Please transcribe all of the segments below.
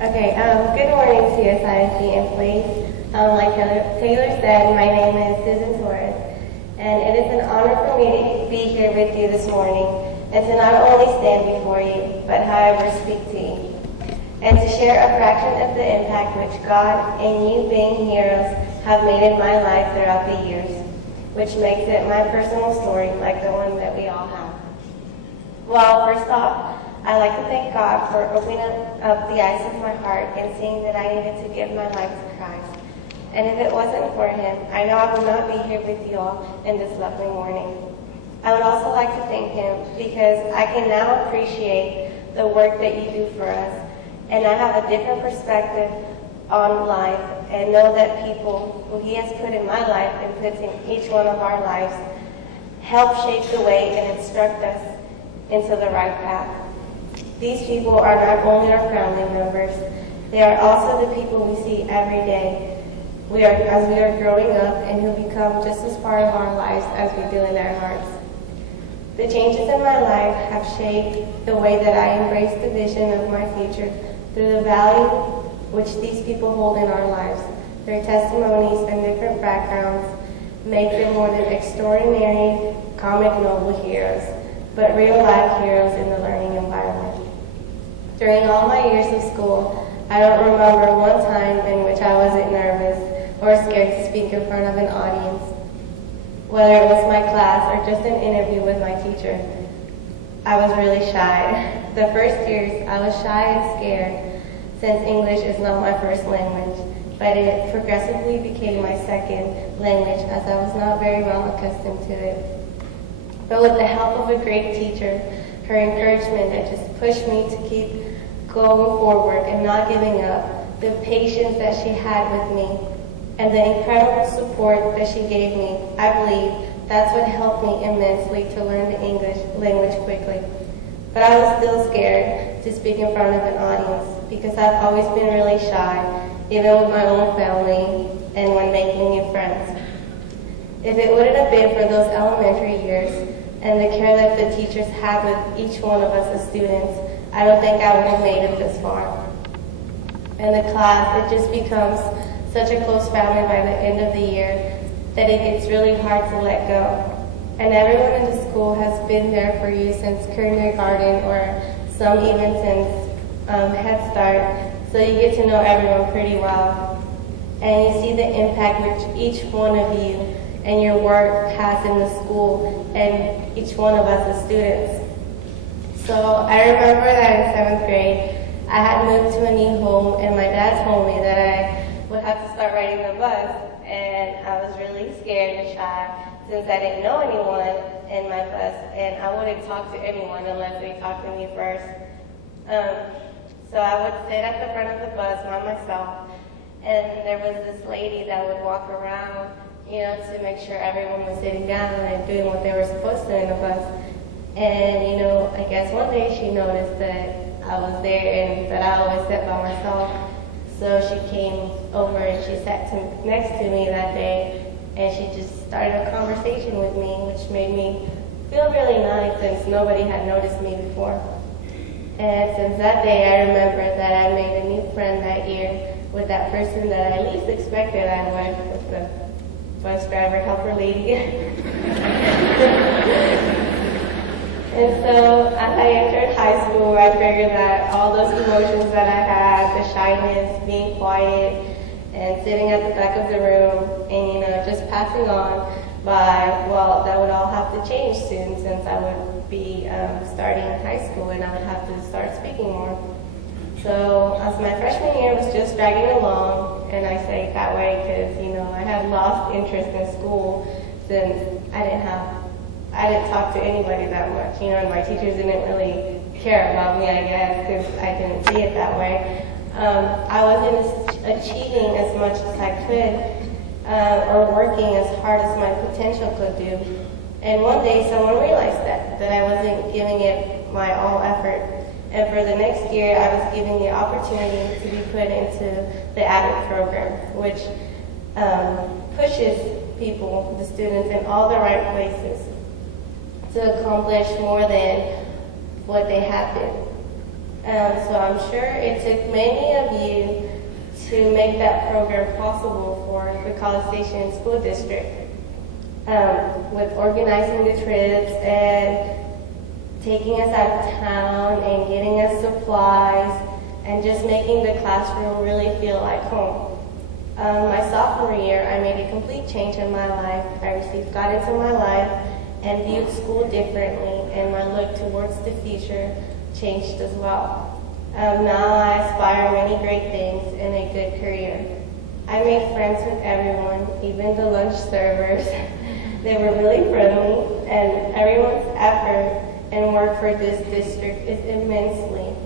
Good morning, CSISD employees. Like Taylor said, my name is Susan Torres, and it is an honor for me to be here with you this morning, and to not only stand before you, but however speak to you, and to share a fraction of the impact which God and you being heroes have made in my life throughout the years, which makes it my personal story like the one that we all have. Well, first off, I'd like to thank God for opening up the eyes of my heart and seeing that I needed to give my life to Christ. And if it wasn't for Him, I know I would not be here with you all in this lovely morning. I would also like to thank Him because I can now appreciate the work that you do for us. And I have a different perspective on life and know that people who He has put in my life and puts in each one of our lives help shape the way and instruct us into the right path. These people are not only our family members, they are also the people we see every day as we are growing up and who become just as part of our lives as we do in our hearts. The changes in my life have shaped the way that I embrace the vision of my future through the value which these people hold in our lives. Their testimonies and different backgrounds make them more than extraordinary comic novel heroes, but real-life heroes in the learning environment. During all my years of school, I don't remember one time in which I wasn't nervous or scared to speak in front of an audience, whether it was my class or just an interview with my teacher. I was really shy. The first years, I was shy and scared since English is not my first language, but it progressively became my second language as I was not very well accustomed to it. But with the help of a great teacher, her encouragement that just pushed me to keep going forward and not giving up, the patience that she had with me, and the incredible support that she gave me, I believe that's what helped me immensely to learn the English language quickly. But I was still scared to speak in front of an audience because I've always been really shy, even with my own family and when making new friends. If it wouldn't have been for those elementary years and the care that the teachers had with each one of us as students, I don't think I would have made it this far. In the class, it just becomes such a close family by the end of the year that it gets really hard to let go. And everyone in the school has been there for you since kindergarten or some even since Head Start, so you get to know everyone pretty well. And you see the impact which each one of you and your work has in the school and each one of us as students. So I remember that in 7th grade, I had moved to a new home and my dad told me that I would have to start riding the bus, and I was really scared and shy since I didn't know anyone in my bus and I wouldn't talk to anyone unless they talked to me first. So I would sit at the front of the bus by myself, and there was this lady that would walk around, to make sure everyone was sitting down and doing what they were supposed to in the bus. And, I guess one day she noticed that I was there and that I always sat by myself. So she came over and she sat next to me that day, and she just started a conversation with me, which made me feel really nice since nobody had noticed me before. And since that day, I remember that I made a new friend that year with that person that I least expected I would, with the bus driver helper lady. And so as I entered high school, I figured that all those emotions that I had, the shyness, being quiet, and sitting at the back of the room, and just passing on by, well, that would all have to change soon since I would be starting high school and I would have to start speaking more. So as my freshman year was just dragging along, and I say it that way because, I had lost interest in school since I didn't talk to anybody that much, and my teachers didn't really care about me, I guess, because I didn't see it that way. I wasn't achieving as much as I could, or working as hard as my potential could do. And one day someone realized that I wasn't giving it my all effort. And for the next year, I was given the opportunity to be put into the AVIC program, which pushes people, the students, in all the right places to accomplish more than what they have been. So I'm sure it took many of to make that program possible for the College Station School District. With organizing the trips and taking us out of town and getting us supplies and just making the classroom really feel like home. My sophomore year, I made a complete change in my life. I received God into my life and viewed school differently, and my look towards the future changed as well. Now I aspire many great things and a good career. I made friends with everyone, even the lunch servers. They were really friendly, and everyone's effort and work for this district is immensely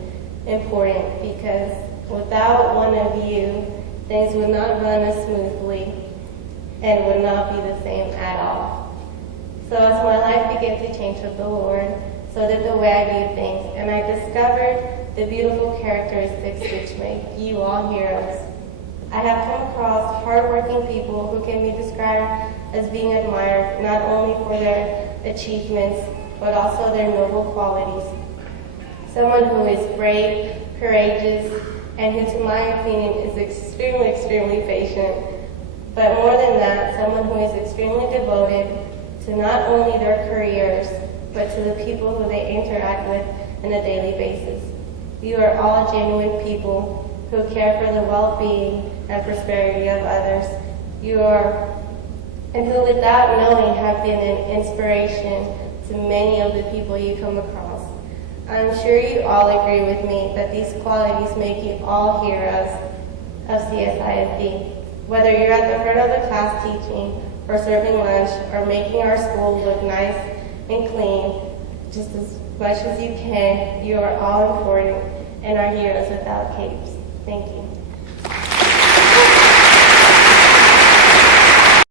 important, because without one of you, things would not run as smoothly and would not be the same at all. So as my life began to change with the Lord, so did the way I view things, and I discovered the beautiful characteristics which make you all heroes. I have come across hardworking people who can be described as being admired not only for their achievements, but also their noble qualities. Someone who is brave, courageous, and who, to my opinion, is extremely patient. But more than that, someone who is extremely devoted to not only their careers, but to the people who they interact with on a daily basis. You are all genuine people who care for the well-being and prosperity of others. And who, without knowing, have been an inspiration to many of the people you come across. I'm sure you all agree with me that these qualities make you all heroes of CSISD. Whether you're at the front of the class teaching, or serving lunch, or making our school look nice and clean, just as much as you can, you are all important and are heroes without capes. Thank you.